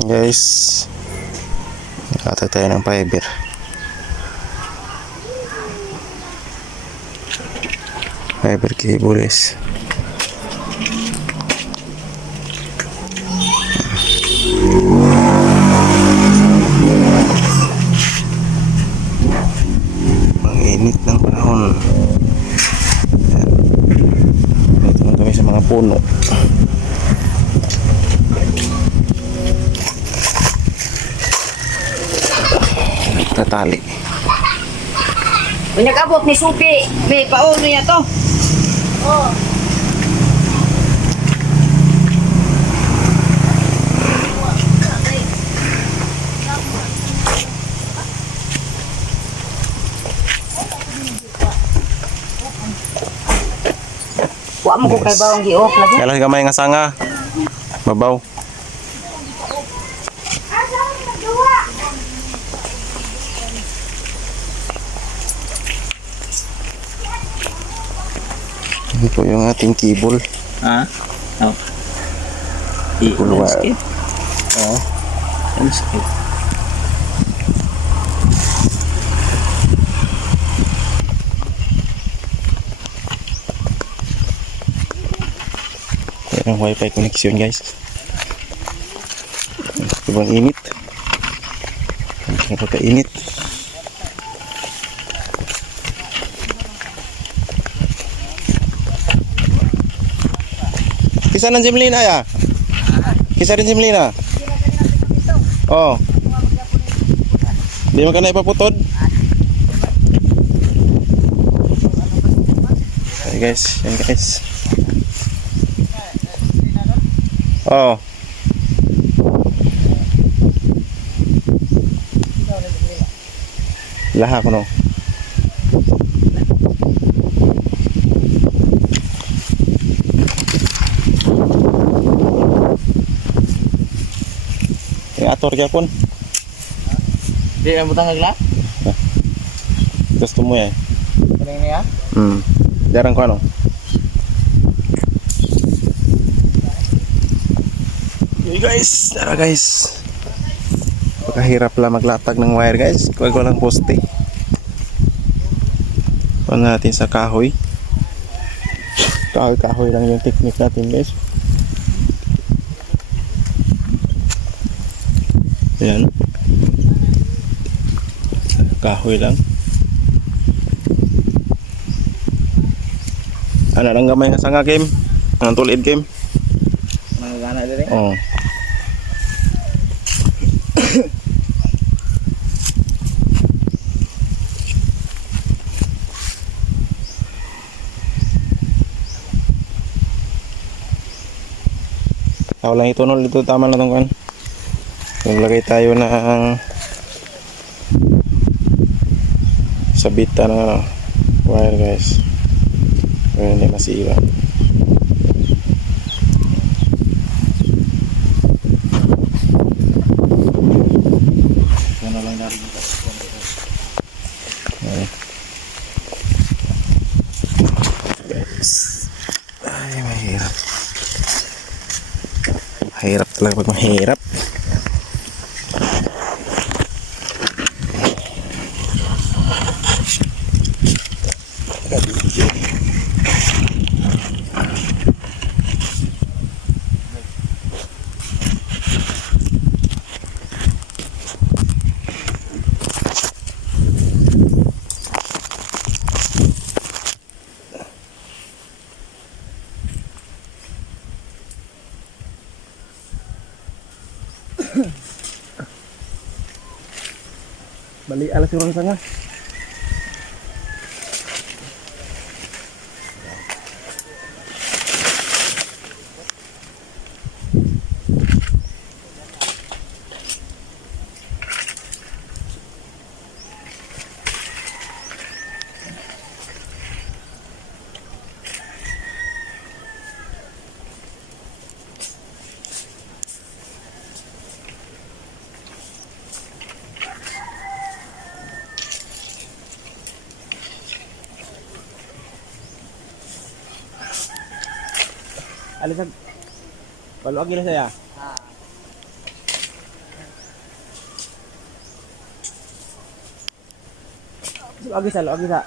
Guys, nakatay tayo ng fiber. Fiber cables. Ang init ng panahon. Ayan. Dito naman kami sa mga puno. Tatali. Kung nag-abot ni Supi, may pauno niya to. Oh. Wa mo ko kay bawang giok lagi. Kailan gamay nga sanga. Babaw. Ito po yung ating cable. Ha? Oh. Cable wire. Oh. Landscape. Yan ang wifi connection, guys. Sobrang init. Napaka-init. Kisa ng Jimlina ya? Kisa rin Jimlina? Oh. Di mo ka na ipaputod? Ay guys, yan guys. Oh. Laha ko no. Ator kaya pun. Di ang butang agla? Gusto mo ya? Kuning niya? Jarang ko ano. Hey guys, tara guys. Pagkahirap lang maglatag ng wire guys. Kuha ko lang poste. Kuha natin sa kahoy. Kahoy lang yung technique natin guys. Ayan. Kahoy lang. Ano lang gamay nga sanga game? Ang tulid game? Magana diri? Oo. Tao lang ito nol dito, tama na itong kan. Maglagay tayo ng sabita na wire guys para hindi masira. Ano lang narin ito. Guys, ay mahirap. Mahirap talaga pag mahirap. Balik alas orang sana. Alisan. Baluag gila saya. Agisa, agisa.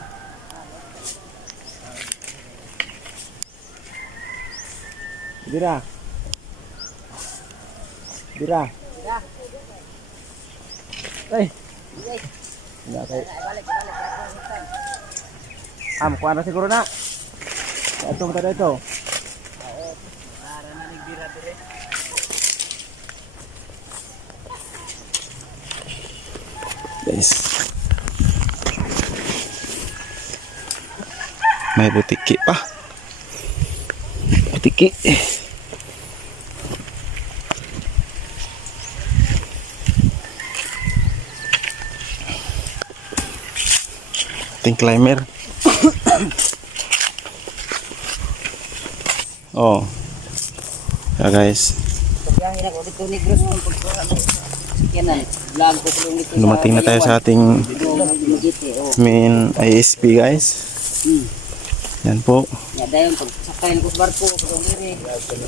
Dira. Dira. Ay. Enggak kayak. Kuha na siguro na. Ito mo ito. Guys. May butiki pa. Butiki. Ting climber. Oh. Ya guys. Pagkahin ako dito ni Gross kung pagkuha ng sakyanan. Vlog ko yung ito Dumating na tayo sa ating main ISP guys. Yan po. Ya, dayon pagsakay ko sa barko, pag diri.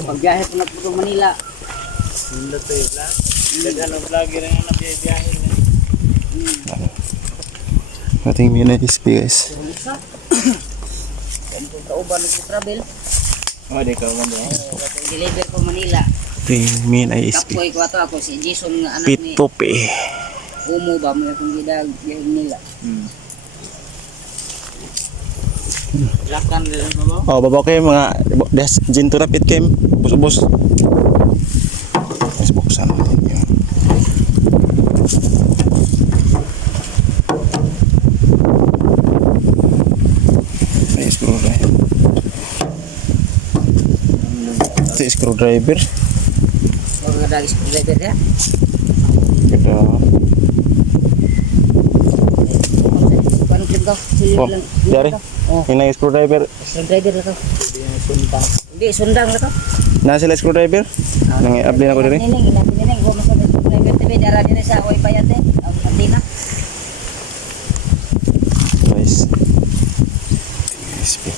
Pagbiyahe ko na po Manila. Hindi to yung vlog. Dagan ang vlogger nga na biyahe. Ating main ISP guys. Kung kauban ko travel, Oh, di ka man doon. deliver ko Manila. Ating main ISP. Kapoy ko ato ako si Jason nga anak ni Pitope. Umo ba mo akong gidag nila. Lakan din mo ba? Oh, babaw kayo mga des ginto rapid cam. Bus-bus. Let's buksan natin yun. May screwdriver. Ito yung screwdriver. Huwag nga dagis ko driver ya. Ganda. Paano film ka? Oh, dari. Ini yung screwdriver. Driver na ka. Hindi, sundang na ka. Na sila screwdriver? Nang i-update ako diri. Nineng, huwag masabi sa driver TV. Dara din sa Oy Payate. Ang Mantina. Guys. ISP.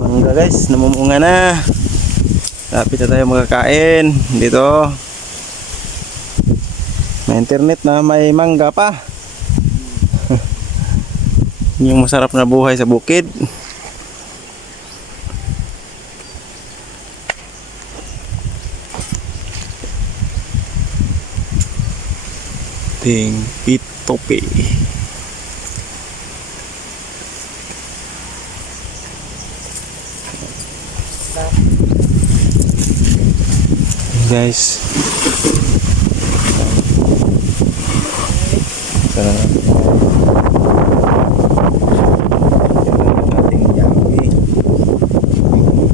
Mangga guys, namumunga na. Lapit na tayo makakain dito. May internet na may mangga pa. Yung masarap na buhay sa bukid. Ting Pitope. Guys, sana na ating yami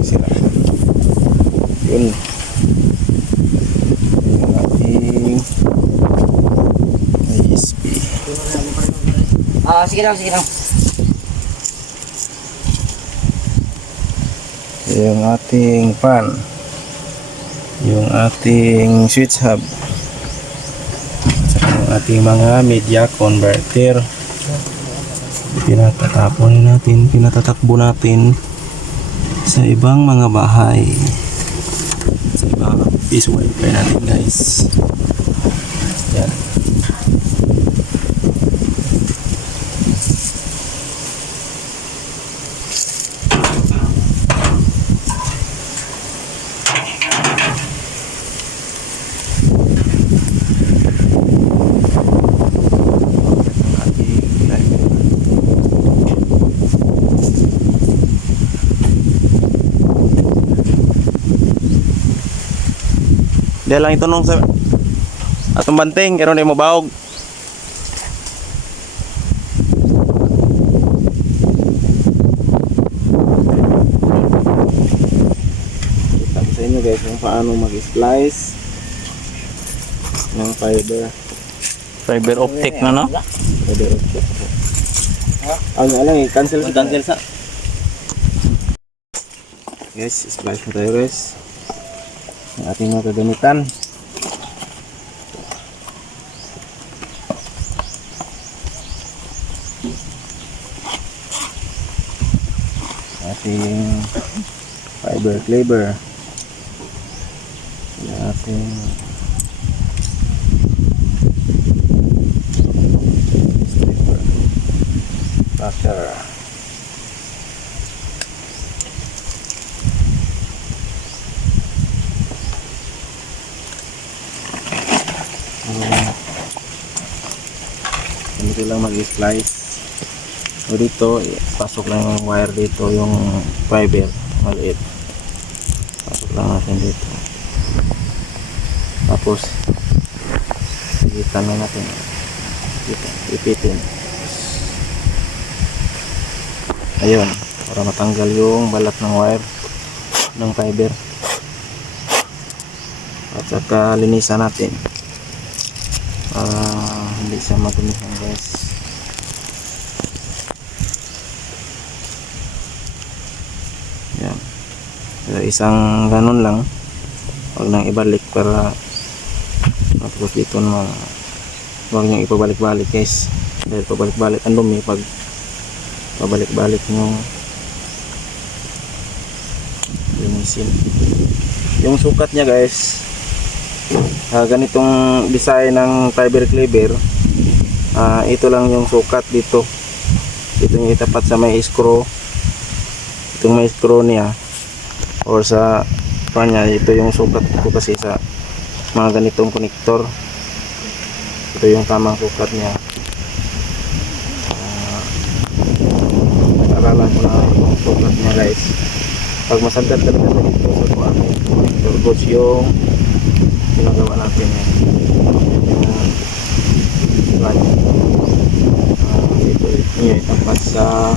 sila yun yung ating ISP. Sige lang, sige lang. Yung ating fan, yung ating switch hub, saka yung ating mga media converter. Pinatatapon natin, pinatatakbo natin sa ibang mga bahay, sa ibang piece wifi natin guys. Yan. Dia lang ito nung sa atong banting karon di mo baog. Kita ko sa inyo guys kung paano mag-splice ng fiber optic na no? Fiber optic. Ang lang i-cancel sa. Guys, splice na tayo guys. Ang ating mga kagamitan. Ating fiber cleaver. Yung ating stripper packer. Ganito lang mag-splice. O dito, pasok lang yung wire dito, yung fiber maliit. Pasok lang natin dito. Tapos higitan na natin. Ipitin. Ayun, para matanggal yung balat ng wire ng fiber. At saka linisan natin para hindi siya madumihan, guys. Yan. So, isang ganun lang, huwag nang ibalik para matapos dito na huwag niyang ipabalik-balik, guys, dahil pabalik-balik ang dumi pag pabalik-balik nyo linisin. Yung sukat niya, guys, ganitong design ng fiber cleaver, ito lang yung sukat dito. Ito yung itapat sa may screw, itong may screw niya or sa kanya. Ito yung sukat ko kasi sa mga ganitong connector. Ito yung tamang sukat niya. Aralan ko na yung sukat niya, guys. Pag masagad talaga sa dito sa connector box yung ginagawa natin yan. Ito nyo itapat sa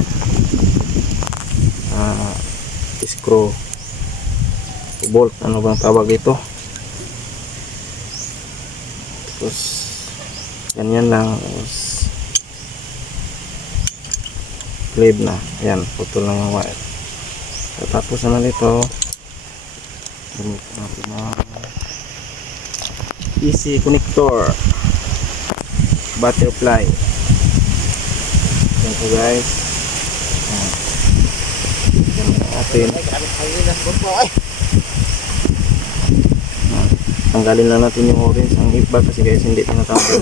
screw, bolt, ano bang tawag ito. Tapos ganyan lang, clip na yan, putol na yung wire. Tapos naman ito, gamit natin na easy connector butterfly. Yan po, guys. Atin tanggalin lang natin yung orange, ang iba kasi, guys, hindi tinatanggal,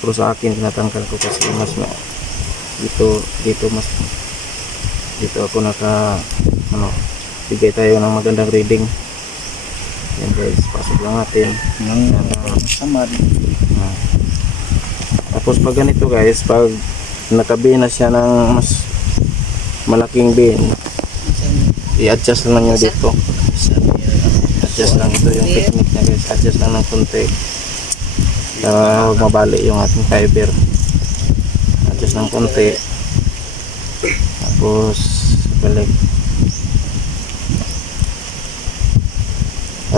pero sa akin tinatanggal ko kasi mas dito ako bigay tayo ng magandang reading. Yan, guys, pasok lang natin samad. Tapos pag ganito, guys, pag nakabi na siya ng mas malaking bin, i-adjust lang nyo dito. Adjust lang, ito yung technique niya, guys. Adjust lang ng konti para huwag mabali yung ating fiber. Adjust ng konti, tapos balik.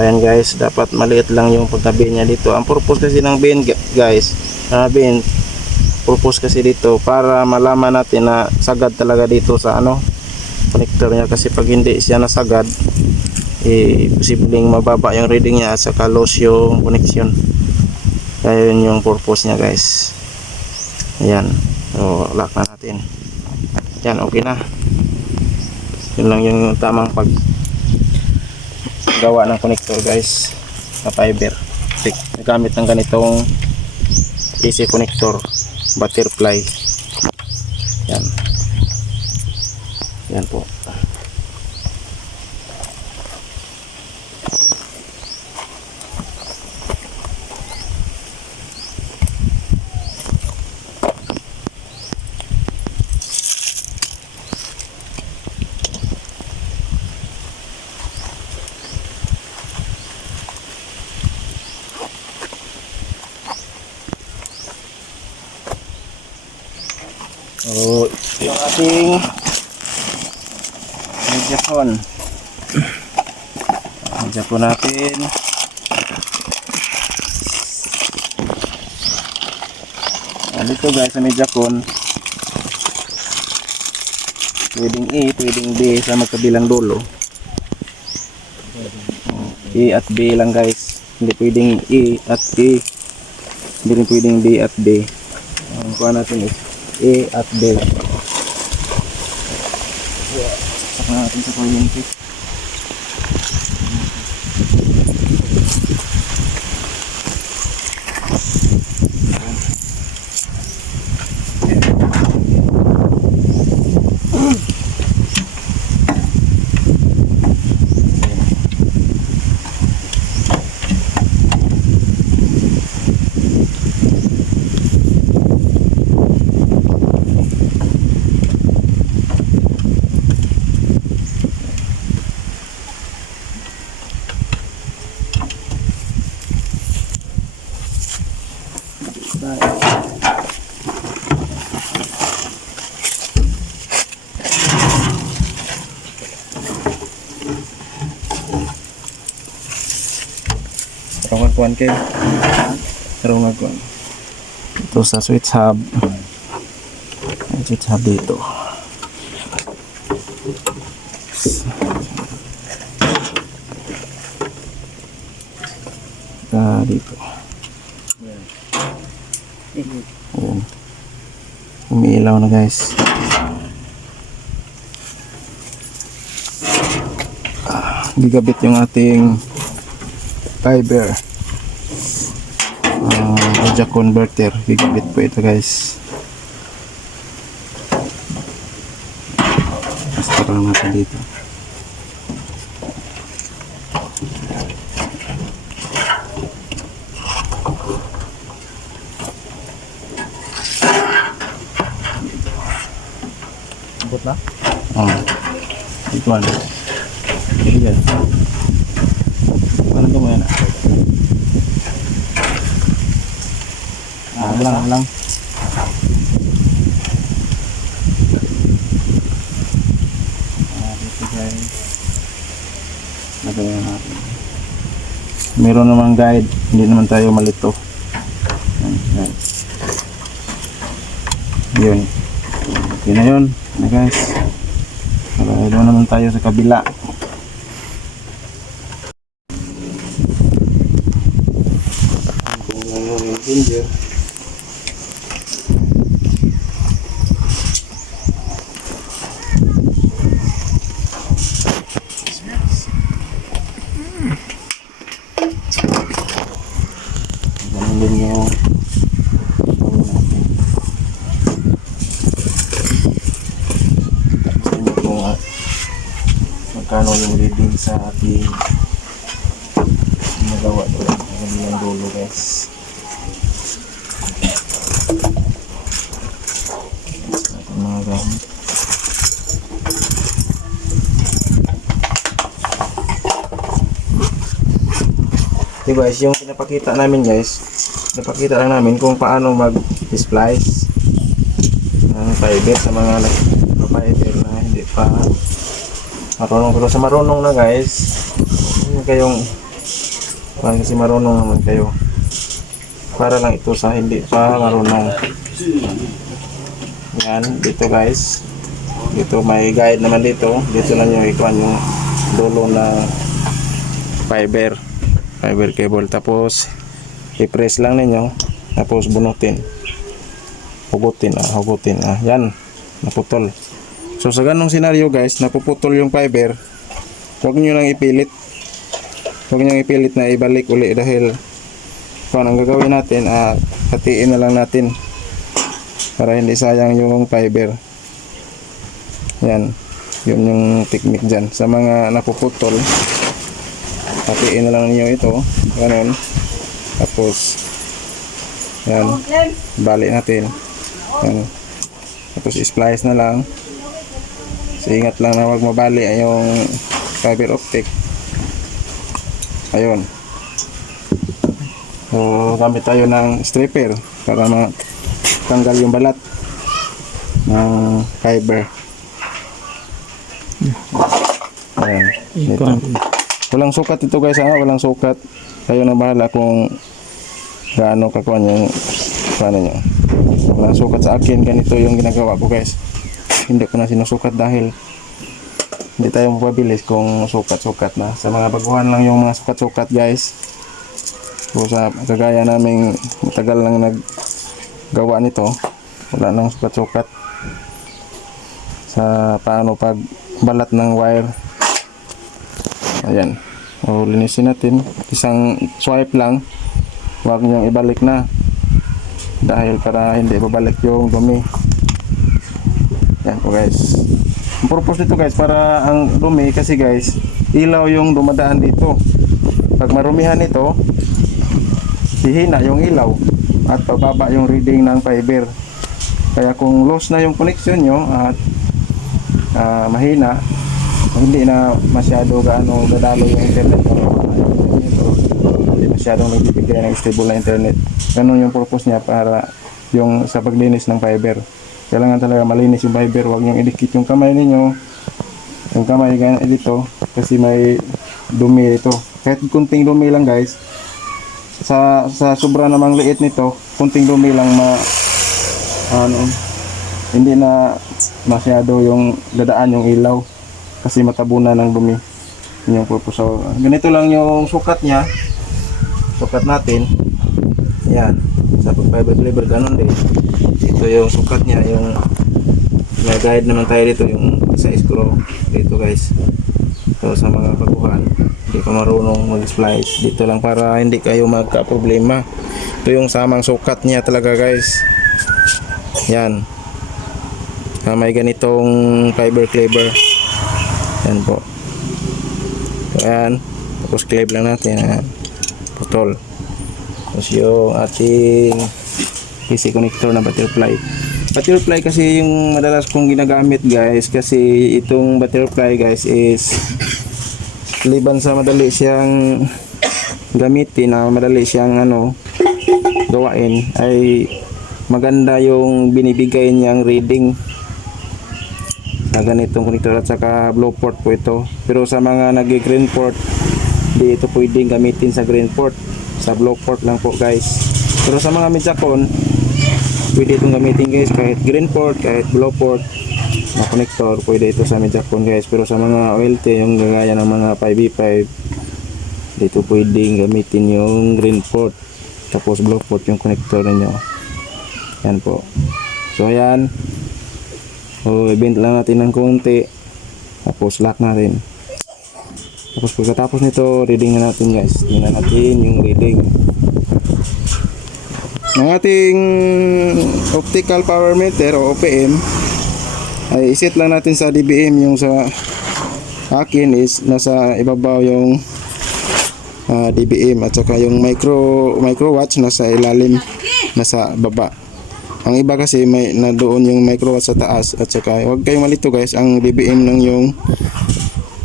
Ayan, guys, dapat maliit lang yung pagtabi niya dito. Ang purpose kasi ng bin, guys, purpose kasi dito para malaman natin na sagad talaga dito sa connector niya, kasi pag hindi siya nasagad, posibleng mababa yung reading niya at saka loss yung connection. Kaya yun yung purpose niya, guys. Ayan, so lock na natin. Yan, okay na. Yun lang yung tamang paggawa ng connector, guys, na fiber. Gamit ng ganitong easy connector butterfly. Yan. Yan po. So, yung ating Japon natin. Dito, guys, sa Japon, pwedeng A, pwedeng B sa magkabilang dulo. A at B lang, guys. Hindi pwedeng A at A. Hindi rin pwedeng B at B. Ang kuha natin is A at B. Saka natin sa kuryente. kuan kay. Karong nga kuan. Ito sa switch hub. Ang switch hub dito. Dito. Ayan. Umiilaw na guys. Gigabit yung ating fiber jack converter. Gigabit po ito guys. Basta lang natin dito. Abot na? Dito ano? Ayan. Paano mo yan? Lang. Dito guys. Nagawa natin. Meron namang guide. Hindi naman tayo malito. Ayan. Yun. Okay na yun. Na guys. Doon naman tayo sa kabila. Kung ngayon yung ginger. Ganun din yung magkano yung reading sa ating nagawa doon ang ilang dulo guys. Ating mga gamit. Okay guys, yung pinapakita namin guys, napakita lang namin kung paano mag-splice ng fiber sa mga fiber na hindi pa marunong. Pero sa marunong na guys, hindi kayong kasi marunong naman kayo, para lang ito sa hindi pa marunong. Yan, dito guys, dito may guide naman dito. Dito lang yung ikuan yung dulo na fiber cable, tapos i-press lang ninyo, tapos bunutin, hugutin, yan, naputol. So sa ganong senaryo guys, napuputol yung fiber, huwag nyo lang ipilit, na ibalik uli, dahil kung ang gagawin natin, hatiin na lang natin para hindi sayang yung fiber. Yan, yun yung technique dyan sa mga napuputol. Hatiin na lang niyo ito, ganun, tapos yan, balik natin yan. Tapos splice na lang. So, ingat lang na huwag mabali yung fiber optic. Ayun. So gamit tayo ng stripper para matanggal yung balat ng fiber. Ayan, dito. Walang sukat ito guys, walang sukat. Kayo na bahala kung gaano kakuan yung paano nyo. Walang sukat sa akin, ganito yung ginagawa ko guys. Hindi ko na sinusukat dahil hindi tayo mapabilis kung sukat-sukat na. Sa mga baguhan lang yung mga sukat-sukat guys. So sa kagaya naming matagal lang naggawa nito, wala nang sukat-sukat sa paano pag balat ng wire. Ayan, o linisin natin, isang swipe lang, huwag niyong ibalik na dahil para hindi babalik yung dumi. Yan po guys, ang purpose nito guys, para ang dumi, kasi guys ilaw yung dumadaan dito. Pag marumihan ito, hihina yung ilaw at bababa yung reading ng fiber. Kaya kung lost na yung connection nyo at mahina, hindi na masyado gaano dadalo yung internet, hindi masyadong nagbibigay ng stable na internet. Ganun yung purpose niya, para yung sa paglinis ng fiber. Kailangan talaga malinis yung fiber, huwag niyong idikit yung kamay ninyo, yung kamay dito, kasi may dumi ito. Kahit kunting dumi lang guys, sa sobra namang liit nito, kunting dumi lang hindi na masyado yung dadaan yung ilaw kasi matabunan ng dumi. Yun yung purpose. So, ganito lang yung sukat niya. Sukat natin. Yan. Sa fiber cleaver ganun din. Ito yung sukat niya, yung guide naman tayo dito yung sa screw dito guys. So sa mga baguhan, hindi ka marunong mag-splice, dito lang para hindi kayo magka-problema. Ito yung samang sukat niya talaga guys. Yan. May ganitong fiber cleaver. Yan po. So, yan. Tapos clip lang natin. Yan. Putol. Tapos yung ating PC connector na butterfly. Butterfly kasi yung madalas kong ginagamit guys, kasi itong butterfly guys is liban sa madali siyang gamitin, madali siyang gawain, ay maganda yung binibigay niyang reading sa ganitong connector at saka blue port po ito. Pero sa mga nag-green port, di ito pwedeng gamitin sa green port, sa blue port lang po guys. Pero sa mga Mediacon, pwede itong gamitin guys, kahit green port, kahit blue port na connector, pwede ito sa Mediacon guys. Pero sa mga OLT, yung gagaya ng mga 5v5, dito pwedeng gamitin yung green port, tapos blue port yung connector ninyo. Yan po. So ayan, i-bend lang natin ng konti, tapos lock natin. Tapos pagkatapos nito, reading na natin guys. Tingnan natin yung reading ng ating optical power meter o OPM. Ay iset lang natin sa dBm. Yung sa akin is nasa ibabaw yung dBm, at saka yung microwatts nasa ilalim, nasa baba. Ang iba kasi may na doon yung microwatts sa taas, at saka huwag kayong malito guys, ang dBm lang yung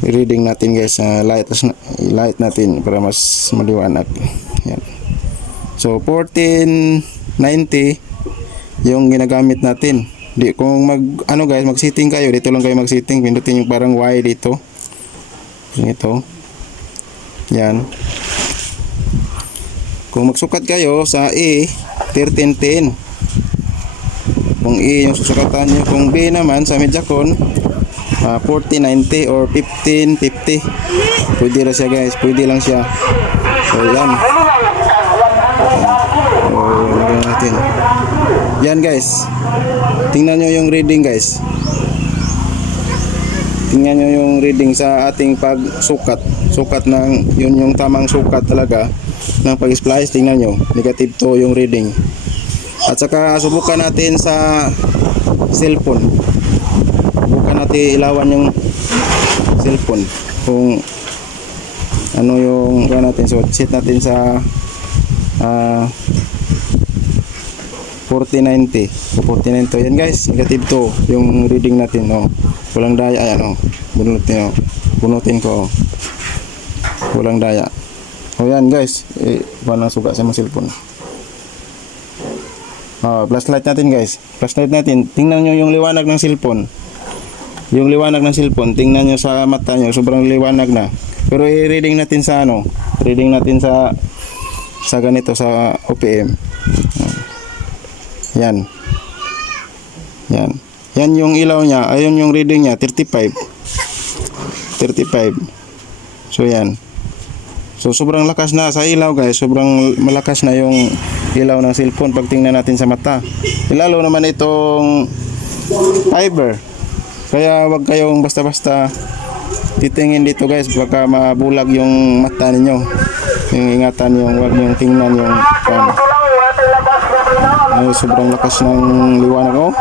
reading natin guys. Light natin para mas maliwanag. Yan. So 1490 yung ginagamit natin. Di kung mag-setting kayo, dito lang kayo mag-setting, pindutin yung parang Y dito. Ito. Yan. Kung magsukat kayo sa E, 1310. Kung E yung susukatan nyo, kung B naman sa Mediacon, 1490 or 1550. Pwede na siya guys, pwede lang siya. So yan. Lagyan natin. Yan guys. Tingnan nyo yung reading guys. Tingnan nyo yung reading sa ating pagsukat. Sukat ng, yun yung tamang sukat talaga ng pag-splice. Tingnan nyo, negative 2 yung reading. At saka subukan natin sa cellphone. Subukan natin ilawan yung cellphone. Kung ano yung natin. So set natin sa 4090. So 4090 yan guys, negative 2 yung reading natin. Walang daya. Ayan, bunutin ko. Walang daya. Yan guys, paano suga sa mga cellphone. Flashlight natin guys. Flashlight natin. Tingnan nyo yung liwanag ng cellphone. Yung liwanag ng cellphone, tingnan nyo sa mata nyo, sobrang liwanag na. Pero i-reading natin sa reading natin sa ganito, sa OPM. Yan. Yan. Yan yung ilaw niya. Ayun yung reading niya, 35. So yan. So sobrang lakas na sa ilaw guys. Sobrang malakas na yung ilaw ng cellphone pag tingnan natin sa mata. Lalo naman itong fiber. Kaya wag kayong basta-basta titingin dito guys, baka mabulag yung mata ninyo. Yung ingatan yung, wag yung tingnan yung sobrang lakas ng liwanag.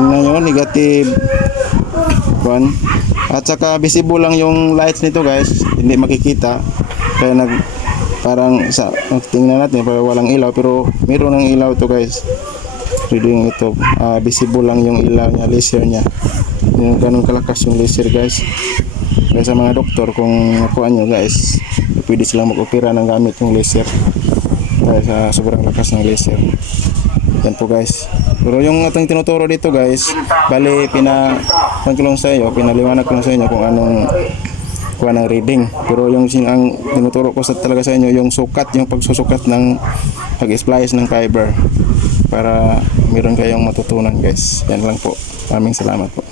Tingnan nyo, negative 1. At saka visible lang yung lights nito guys, hindi makikita. Kaya parang tingnan natin para walang ilaw, pero meron ng ilaw to guys. Reading ito, visible lang yung ilaw niya, laser niya. Yung ganun kalakas yung laser guys. Kaya sa mga doktor, kung nakuha nyo guys, pwede silang mag-opera ng gamit yung laser. Kaya sa sobrang lakas ng laser. Yan po guys. Pero yung ating tinuturo dito guys, bali pinaliwanag ko lang sa inyo kung anong kuha ng reading. Pero yung ang tinuturo ko talaga sa inyo yung sukat, yung pagsusukat ng pag-splice ng fiber para meron kayong matutunan guys. Yan lang po. Maraming salamat po.